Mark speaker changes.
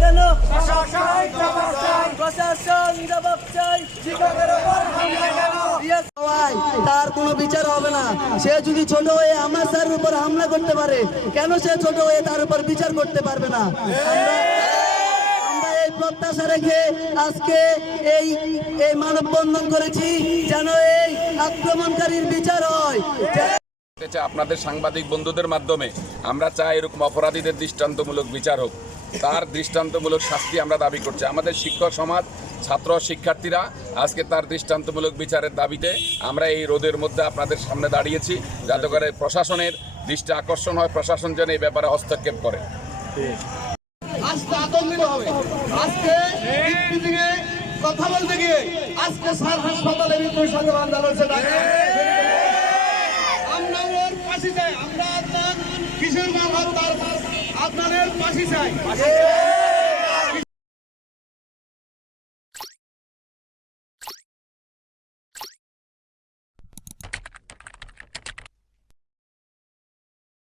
Speaker 1: কেন? প্রশাসন জবাব চাই। তার কোনো বিচার হবে না। সে যদি ছোট হয়ে আমার স্যারের উপর হামলা করতে পারে কেন সে ছোট হয়ে তার উপর বিচার করতে পারবে না? প্রত্যাশা রেখে আজকে এই এই মানববন্ধন করেছি যেন এই আক্রমণকারীর বিচার হয়।
Speaker 2: আপনাদের সাংবাদিক বন্ধুদের মাধ্যমে আমরা চাই এরকম অপরাধীদের দৃষ্টান্তমূলক বিচার হোক। তার দৃষ্টান্তমূলক শাস্তি আমরা দাবি করছি। আমাদের শিক্ষক সমাজ, ছাত্র শিক্ষার্থীরা আজকে তার দৃষ্টান্তমূলক বিচারের দাবিতে আমরা এই রোদের মধ্যে আপনাদের সামনে দাঁড়িয়েছি, যাতে করে প্রশাসনের দৃষ্টি আকর্ষণ হয়, প্রশাসন যেন এই ব্যাপারে হস্তক্ষেপ করে।
Speaker 3: আমরা পাশে চাই